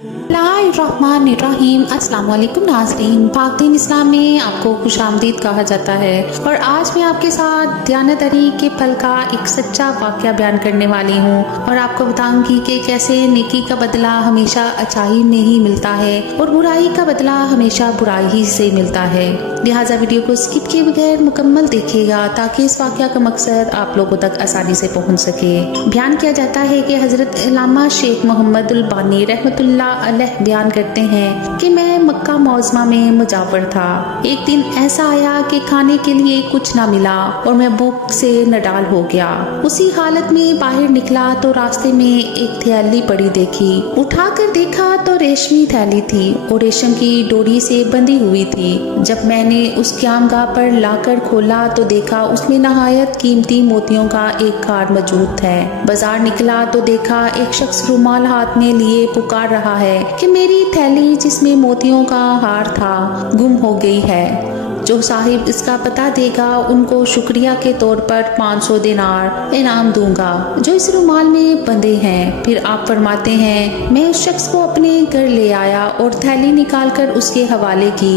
बिस्मिल्लाहिर्रहमानिर्रहीम। अस्सलाम वालेकुम नाज़रीन, पाक दीन इस्लाम में आपको खुशामदीद कहा जाता है और आज मैं आपके साथ दयानतदारी के पल का एक सच्चा वाक़या बयान करने वाली हूँ और आपको बताऊंगी कि कैसे नेकी का बदला हमेशा अच्छाई में ही मिलता है और बुराई का बदला हमेशा बुराई ही से मिलता है। लिहाजा वीडियो को स्किप किए बगैर मुकम्मल देखिएगा ताकि इस वाक़या का मकसद आप लोगों तक आसानी से पहुँच सके। बयान किया जाता है कि हज़रत अल्लामा शेख मोहम्मदुल बानी रहमतुल्लाह अलैह बयान करते हैं कि मैं मक्का मौज़मा में मुजावर था। एक दिन ऐसा आया कि खाने के लिए कुछ ना मिला और मैं भूख से नडाल हो गया। उसी हालत में बाहर निकला तो रास्ते में एक थैली पड़ी देखी। उठाकर देखा तो रेशमी थैली थी और रेशम की डोरी से बंधी हुई थी। जब मैंने उस क़यामगाह पर लाकर खोला तो देखा उसमें नहायत कीमती मोतियों का एक हार मौजूद है। बाजार निकला तो देखा एक शख्स रुमाल हाथ में लिए पुकार रहा है कि मेरी थैली जिसमें मोतियों का हार था गुम हो गई है। जो साहिब इसका पता देगा उनको शुक्रिया के तौर पर 500 दिनार इनाम दूंगा जो इस रुमाल में बंधे हैं। फिर आप फरमाते हैं मैं उस शख्स को अपने घर ले आया और थैली निकालकर उसके हवाले की।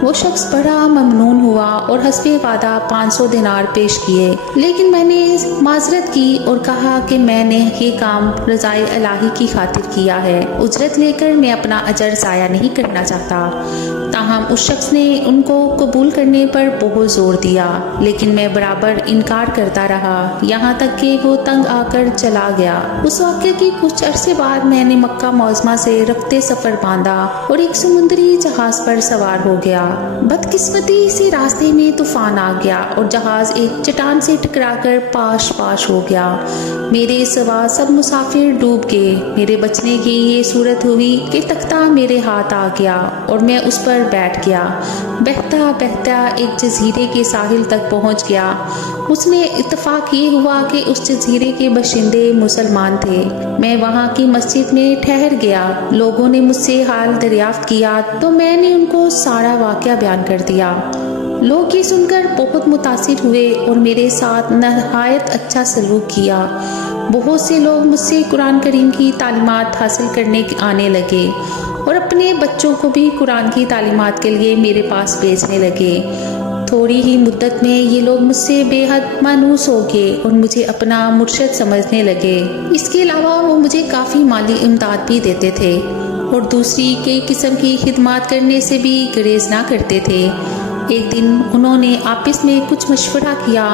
वो शख्स बड़ा ममनून हुआ और हस्बे वादा 500 दिनार पेश किए, लेकिन मैंने माजरत की और कहा कि मैंने ये काम रज़ाए इलाही की खातिर किया है, उजरत लेकर मैं अपना अजर ज़ाया नहीं करना चाहता। ताहम उस शख्स ने उनको कबूल करने पर बहुत जोर दिया, लेकिन मैं बराबर इनकार करता रहा, यहाँ तक कि वो तंग आकर चला गया। उस वाक़े की कुछ अरसे बाद मैंने मक्का मौज़मा से रफ्ते सफ़र बांधा और एक समुद्री जहाज़ पर सवार हो गया। बदकिस्मती से रास्ते में तूफान आ गया और जहाज एक चट्टान से टकराकर पाश हो गया। मेरे सिवा सब मुसाफिर डूब गए। मेरे बचने की ये सूरत हुई कि तख्ता मेरे हाथ आ गया और मैं उस पर बैठ गया। बहता बहता एक जजीरे के साहिल तक पहुंच गया। उसने इत्तेफाक ये हुआ कि उस जजीरे के बाशिंदे मुसलमान थे। मैं वहाँ की मस्जिद में ठहर गया। लोगों ने मुझसे हाल दरियाफ्त किया तो मैंने उनको सारा वाक़या बयान कर दिया। लोग ये सुनकर बहुत मुतासिर हुए और मेरे साथ नहायत अच्छा सलूक किया। बहुत से लोग मुझसे कुरान करीम की तालीमात हासिल करने आने लगे और अपने बच्चों को भी कुरान की तालीमात के लिए मेरे पास भेजने लगे। थोड़ी ही मुद्दत में ये लोग मुझसे बेहद मानूस हो गए और मुझे अपना मुर्शद समझने लगे। इसके अलावा वो मुझे काफ़ी माली इमदाद भी देते थे और दूसरी के किस्म की खिदमत करने से भी गुरेज ना करते थे। एक दिन उन्होंने आपस में कुछ मशवरा किया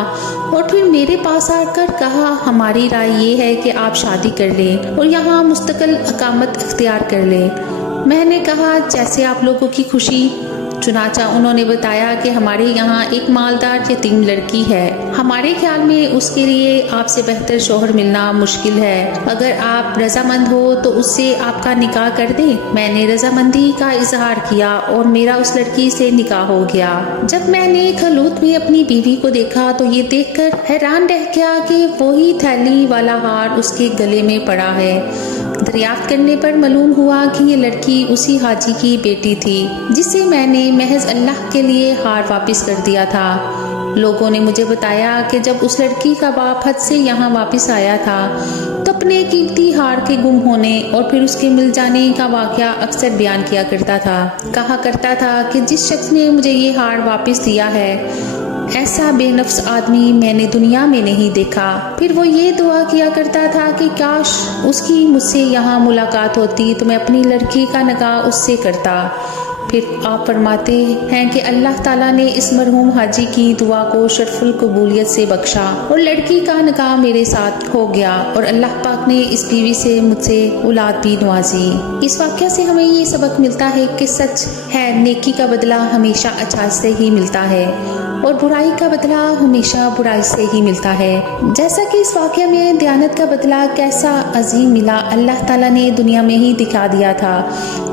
और फिर मेरे पास आकर कहा हमारी राय ये है कि आप शादी कर लें और यहाँ मुस्तकिल अकामत इख्तियार कर लें। मैंने कहा जैसे आप लोगों की खुशी। चुनाचा उन्होंने बताया कि हमारे यहाँ एक मालदार यतीम लड़की है। हमारे ख्याल में उसके लिए आपसे बेहतर शोहर मिलना मुश्किल है। अगर आप रजामंद हो तो उससे आपका निकाह कर दें। मैंने रजामंदी का इजहार किया और मेरा उस लड़की से निकाह हो गया। जब मैंने खलूत में अपनी बीवी को देखा तो ये देखकर हैरान रह गया कि वही थैली वाला हार उसके गले में पड़ा है। दरियाफ्त करने पर मालूम हुआ कि ये लड़की उसी हाजी की बेटी थी जिसे मैंने महज अल्लाह के लिए हार वापस कर दिया था। लोगों ने मुझे बताया कि जब उस लड़की का बाप हज से यहाँ वापस आया था तो अपने कीमती हार के गुम होने और फिर उसके मिल जाने का वाक़या अक्सर बयान किया करता था। कहा करता था कि जिस शख्स ने मुझे ये हार वापस दिया है ऐसा बेनफ्स आदमी मैंने दुनिया में नहीं देखा। फिर वो ये दुआ किया करता था कि काश उसकी मुझसे यहाँ मुलाकात होती तो मैं अपनी लड़की का निकाह उससे करता। फिर आप फरमाते हैं कि अल्लाह ताला ने इस मरहूम हाजी की दुआ को शरफुल कबूलियत से बख्शा और लड़की का निकाह मेरे साथ हो गया और अल्लाह पाक ने इस बीवी से मुझसे औलाद भी नवाजी। इस वाक़या से हमें ये सबक मिलता है कि सच है नेकी का बदला हमेशा अच्छाई से ही मिलता है और बुराई का बदला हमेशा बुराई से ही मिलता है। जैसा कि इस वाक़या में दयानत का बदला कैसा अजीम मिला, अल्लाह ताला ने दुनिया में ही दिखा दिया था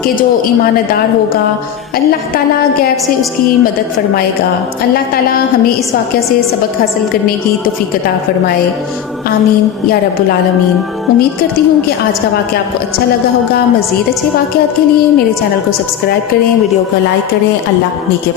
कि जो ईमानदार होगा अल्लाह ताला गैब से उसकी मदद फरमाएगा। अल्लाह ताला हमें इस वाक़या से सबक हासिल करने की तौफीक अता फरमाए। आमीन या रब्बुल आलमीन। उम्मीद करती हूँ कि आज का वाक़या आपको अच्छा लगा होगा। मज़ीद अच्छे वाक़यात के लिए मेरे चैनल को सब्सक्राइब करें, वीडियो को लाइक करें। अल्लाह के